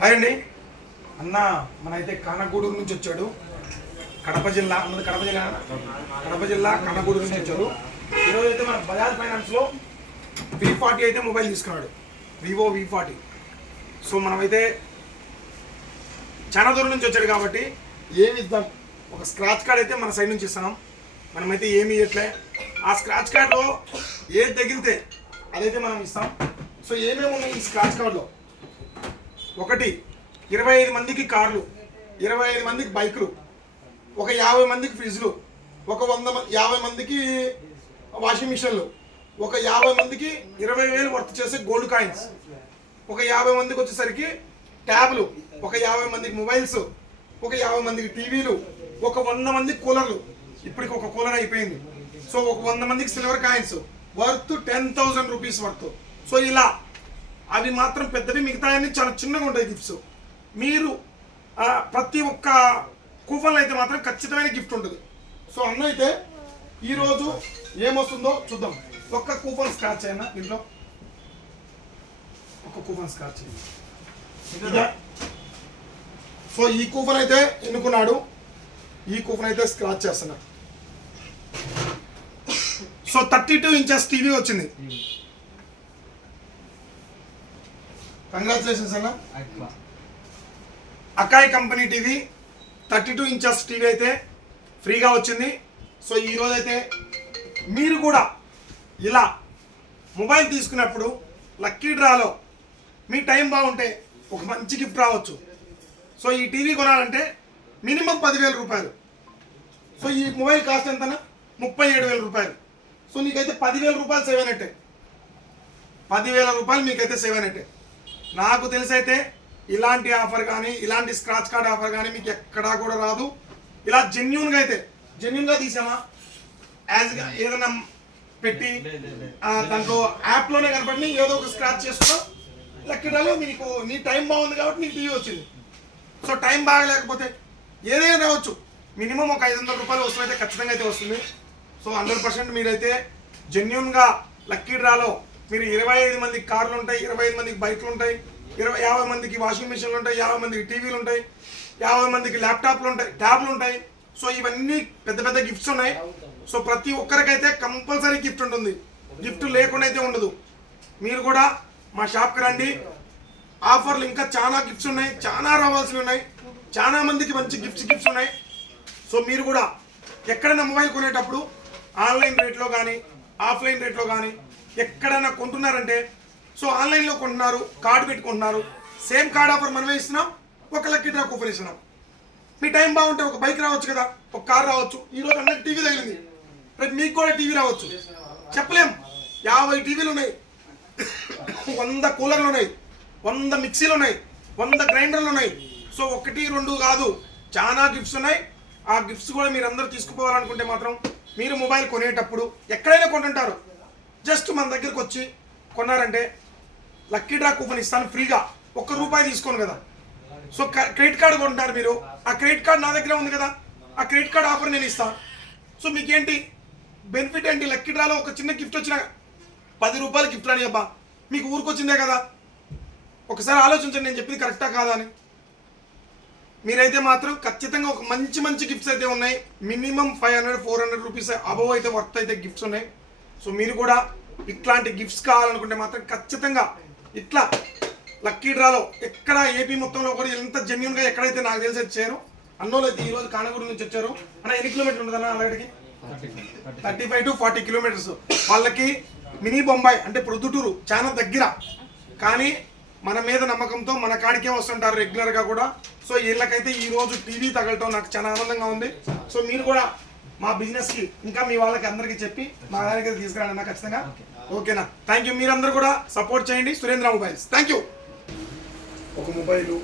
Hi అండి. అన్న మనైతే కానగూడూరు నుంచి వచ్చాడు. కడప జిల్లా అన్నది కడప జిల్లా కడప జిల్లా కానగూడూరు నుంచి వచ్చాడు. ఈరోజు అయితే మన బజాజ్ ఫైనాన్స్లో వి ఫార్టీ అయితే మొబైల్ తీసుకున్నాడు. వివో వి ఫార్టీ సో మనమైతే చాలా దూరం నుంచి వచ్చాడు కాబట్టి ఏమి ఇద్దాం? ఒక స్క్రాచ్ కార్డ్ అయితే మన సైడ్ నుంచి ఇస్తున్నాం. మనమైతే ఏమి ఇవ్వట్లే ఆ స్క్రాచ్ కార్డ్లో ఏది తగిలితే అదైతే మనం ఇస్తాం. సో ఏమేమి ఉన్నాయి ఈ స్క్రాచ్ కార్డ్లో ఒకటి ఇరవై ఐదు మందికి కార్లు ఇరవై ఐదు మందికి బైకులు ఒక యాభై మందికి ఫ్రిడ్జ్లు ఒక వంద యాభై మందికి వాషింగ్ మిషన్లు ఒక యాభై మందికి ఇరవై వేలు వర్త్ చేసే గోల్డ్ కాయిన్స్ ఒక యాభై మందికి వచ్చేసరికి ట్యాబ్లు ఒక యాభై మందికి మొబైల్స్ ఒక యాభై మందికి టీవీలు ఒక వంద మందికి కూలర్లు. ఇప్పటికి ఒక కూలర్ అయిపోయింది. సో ఒక వంద మందికి silver coins worth ten thousand rupees worth. So ఇలా అవి మాత్రం పెద్దవి మిగతా అన్ని చాలా చిన్నగా ఉంటాయి గిఫ్ట్స్ మీరు ప్రతి ఒక్క కూపన్లో అయితే మాత్రం ఖచ్చితమైన గిఫ్ట్ ఉంటుంది. సో అన్న అయితే ఈరోజు ఏమొస్తుందో చూద్దాం. ఒక్క కూపన్ స్క్రాచ్ అయినా దీంట్లో. ఒక కూపన్ స్క్రాచ్ ఇదా. సో ఈ కూపన్ అయితే ఎన్నుకున్నాడు? ఈ కూపన్ అయితే స్క్రాచ్ చేస్తున్నా so thirty two inches TV వచ్చింది. కంగ్రాచులేషన్స్ అన్న. Akai company TV thirty two inches TV అయితే ఫ్రీగా వచ్చింది. సో ఈరోజు అయితే మీరు కూడా ఇలా మొబైల్ తీసుకున్నప్పుడు లక్కీ డ్రాలో మీ టైం బాగుంటే ఒక మంచి గిఫ్ట్ రావచ్చు. సో ఈ టీవీ కొనాలంటే మినిమం పదివేల రూపాయలు. సో ఈ మొబైల్ కాస్ట్ ఎంతనా ముప్పై ఏడు వేల రూపాయలు. సో నీకైతే పదివేల రూపాయలు సేవ్ అయినట్టే. పదివేల రూపాయలు మీకైతే సేవ్ అయినట్టే. నాకు తెలిసైతే ఇలాంటి ఆఫర్ కానీ ఇలాంటి స్క్రాచ్ కార్డ్ ఆఫర్ కానీ మీకు ఎక్కడా కూడా రాదు. ఇలా జెన్యున్గా అయితే జెన్యున్గా తీసామా? యాజ్గా ఏదైనా పెట్టి దాంట్లో యాప్లోనే కనపడి ఏదో ఒక స్క్రాచ్ చేసుకో లెక్కడాలో మీకు నీ టైం బాగుంది కాబట్టి నీకు టీవీ వచ్చింది. సో టైం బాగలేకపోతే ఏదైనా రావచ్చు. మినిమం ఒక ఐదు వందల రూపాయలు వస్తున్నైతే ఖచ్చితంగా అయితే వస్తుంది. సో హండ్రెడ్ పర్సెంట్ మీరైతే జెన్యున్గా లక్కీ డ్రాలో మీరు ఇరవై ఐదు మందికి కార్లు ఉంటాయి ఇరవై ఐదు మందికి బైక్లు ఉంటాయి ఇరవై యాభై మందికి వాషింగ్ మిషన్లు ఉంటాయి యాభై మందికి టీవీలు ఉంటాయి యాభై మందికి ల్యాప్టాప్లు ఉంటాయి ట్యాబ్లు ఉంటాయి. సో ఇవన్నీ పెద్ద పెద్ద గిఫ్ట్స్ ఉన్నాయి. సో ప్రతి ఒక్కరికైతే కంపల్సరీ గిఫ్ట్ ఉంటుంది. గిఫ్ట్ లేకుండా అయితే ఉండదు. మీరు కూడా మా షాప్కి రండి. ఆఫర్లు ఇంకా చాలా గిఫ్ట్స్ ఉన్నాయి. చాలా రావాల్సినవి ఉన్నాయి. చాలా మందికి మంచి గిఫ్ట్స్ గిఫ్ట్స్ ఉన్నాయి. సో మీరు కూడా ఎక్కడైనా మొబైల్ కొనేటప్పుడు ఆన్లైన్ రేట్లో కానీ ఆఫ్లైన్ రేట్లో కానీ ఎక్కడైనా కొంటున్నారంటే సో ఆన్లైన్లో కొంటున్నారు కార్డు పెట్టుకుంటున్నారు. సేమ్ కార్డ్ ఆఫర్ మనమే ఇస్తున్నాం ఒక లక్కీ డ్రా కూపన్ ఇస్తున్నాం. మీ టైం బాగుంటే ఒక బైక్ రావచ్చు కదా ఒక కార్ రావచ్చు. ఈ రోజు అందరికి టీవీ తగిలింది. రేపు మీకు కూడా టీవీ రావచ్చు. చెప్పలేం. యాభై టీవీలు ఉన్నాయి. వంద కూలర్లు ఉన్నాయి. వంద మిక్సీలు ఉన్నాయి. వంద గ్రైండర్లు ఉన్నాయి. సో ఒకటి రెండు కాదు. చాలా గిఫ్ట్స్ ఉన్నాయి. ఆ గిఫ్ట్స్ కూడా మీరు అందరూ తీసుకుపోవాలనుకుంటే మాత్రం మీరు మొబైల్ కొనేటప్పుడు ఎక్కడైనా కొంటుంటారు. జస్ట్ మన దగ్గరకు వచ్చి కొన్నారంటే లక్కీ డ్రా కూపన్ ఇస్తాను ఫ్రీగా. ఒక్క రూపాయి తీసుకోను కదా. సో క- క్రెడిట్ కార్డు కొంటారు మీరు. ఆ క్రెడిట్ కార్డు నా దగ్గర ఉంది కదా. ఆ క్రెడిట్ కార్డు ఆఫర్ నేను ఇస్తాను సో మీకేంటి? బెనిఫిట్ ఏంటి? లక్కీ డ్రాలో ఒక చిన్న గిఫ్ట్ వచ్చిన పది రూపాయలు గిఫ్ట్ రాని అబ్బా మీకు ఊరికొచ్చిందే కదా. ఒకసారి ఆలోచించండి నేను చెప్పింది కరెక్టా కాదా అని. మీరైతే మాత్రం ఖచ్చితంగా ఒక మంచి మంచి గిఫ్ట్స్ అయితే ఉన్నాయి. Minimum five hundred four hundred rupees above అయితే వర్త్ అయితే గిఫ్ట్స్ ఉన్నాయి. సో మీరు కూడా ఇట్లాంటి గిఫ్ట్స్ కావాలనుకుంటే మాత్రం ఖచ్చితంగా ఇట్లా లక్కీ డ్రాలో ఎక్కడ ఏపీ మొత్తంలో కూడా ఎంత జెన్యున్గా ఎక్కడైతే నాకు తెలిసి వచ్చారు అన్నోళ్ళు అయితే ఈరోజు కానగూరు నుంచి వచ్చారు. అన్న ఎన్ని కిలోమీటర్లు ఉంటుందన్న అలాగడికి thirty five to forty kilometres వాళ్ళకి మినీ బొంబాయి అంటే ప్రొద్దుటూరు చాలా దగ్గర. కానీ మన మీద నమ్మకంతో మన కాడికే వస్తుంటారు రెగ్యులర్గా కూడా. సో వీళ్ళకైతే ఈ రోజు టీవీ తగలటం నాకు చాలా ఆనందంగా ఉంది. సో మీరు కూడా మా బిజినెస్కి ఇంకా మీ వాళ్ళకి అందరికీ చెప్పి మా దగ్గర తీసుకురండి అన్న ఖచ్చితంగా. ఓకేనా థ్యాంక్ యూ మీరందరూ కూడా సపోర్ట్ చేయండి. సురేంద్ర మొబైల్స్ థ్యాంక్ యూ ఒక మొబైలు